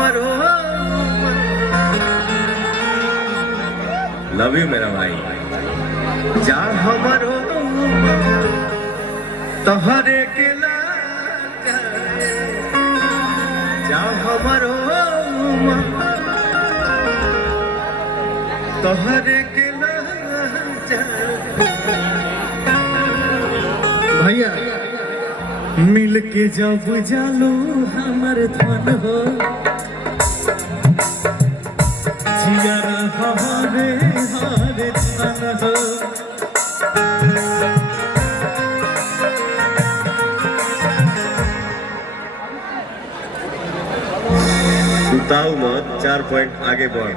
हमरो love you मेरा भाई जा हमरो तोहरे के जा हमरो तोहरे के भैया मिल के जब जालो हमर धन हो जियारा हमारे हारे धन हो सुताऊ मत 4 पॉइंट आगे बढ़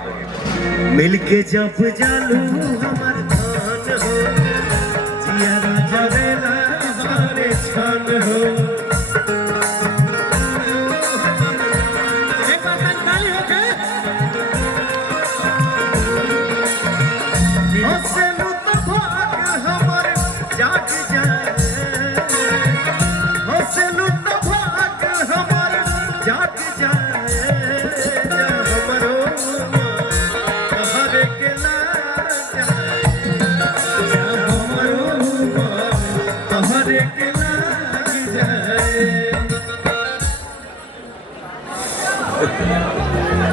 मिल के जब जालो हमर धन हो जियारा जरेला हारे धन हो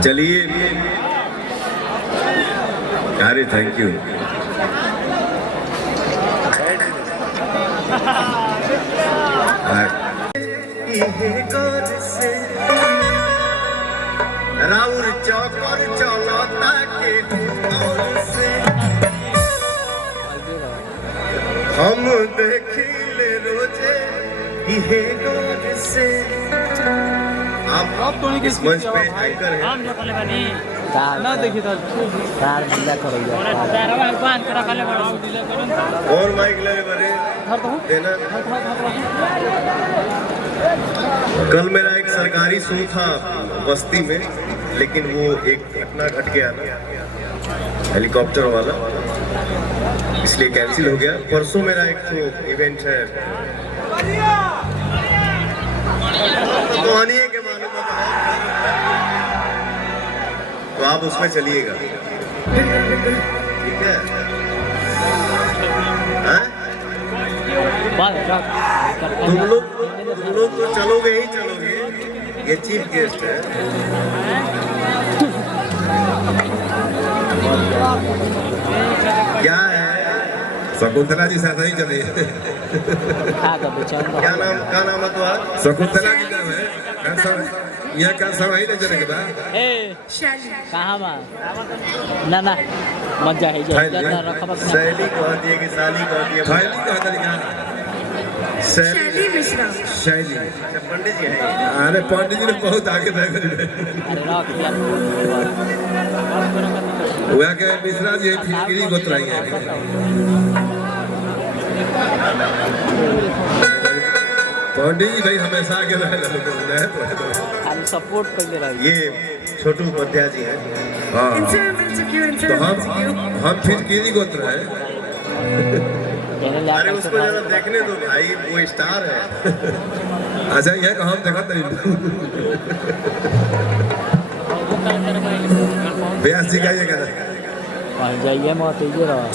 चलिए अरे थैंक यू राउर चौकर चलता के हम देखिले रोजे इहे गौर से आप इस मंच पे एंकर हैं ना देखी तो चार बंदा करेगा और माइक लगे बने देना कल मेरा एक सरकारी शो था बस्ती में लेकिन वो एक घटना घट गया ना हेलीकॉप्टर वाला इसलिए कैंसिल हो गया परसों मेरा एक तो इवेंट है कहानी के मालूम है तो आप उसमें चलिएगा ठीक है तुम लोग तो चलोगे ही चलोगे ये चीफ गेस्ट है क्या है शकुंतला जी साथ ही चले क्या नाम है तुम्हारा शकुंतला जी नाम है यहाँ क्या सब वही चले के बाद कहाँ ना ना मजा है शैली कहती है कि साली कहती है शैली मिश्रा शैली पंडित जी है अरे पंडित जी ने बहुत आगे वहाँ के मिश्रा जी फिरकिरी गोतराई है पंडित जी भाई हमेशा आगे खाली सपोर्ट कर रहा ये छोटू उपाध्याय जी हैं हाँ तो हम फिरकिरी गोत्र है अरे उसको जरा देखने दो भाई वो स्टार है अच्छा ये हम देखा नहीं व्यास जी का ये कहना जाइए मत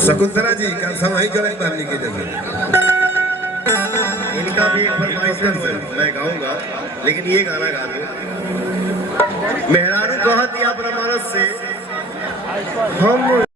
शकुंतला जी का सब वही करें बाली की जगह इनका भी एक फरमाइश है मैं गाऊंगा लेकिन ये गाना गा दो मेहरारू कहत या अपना मानस से हम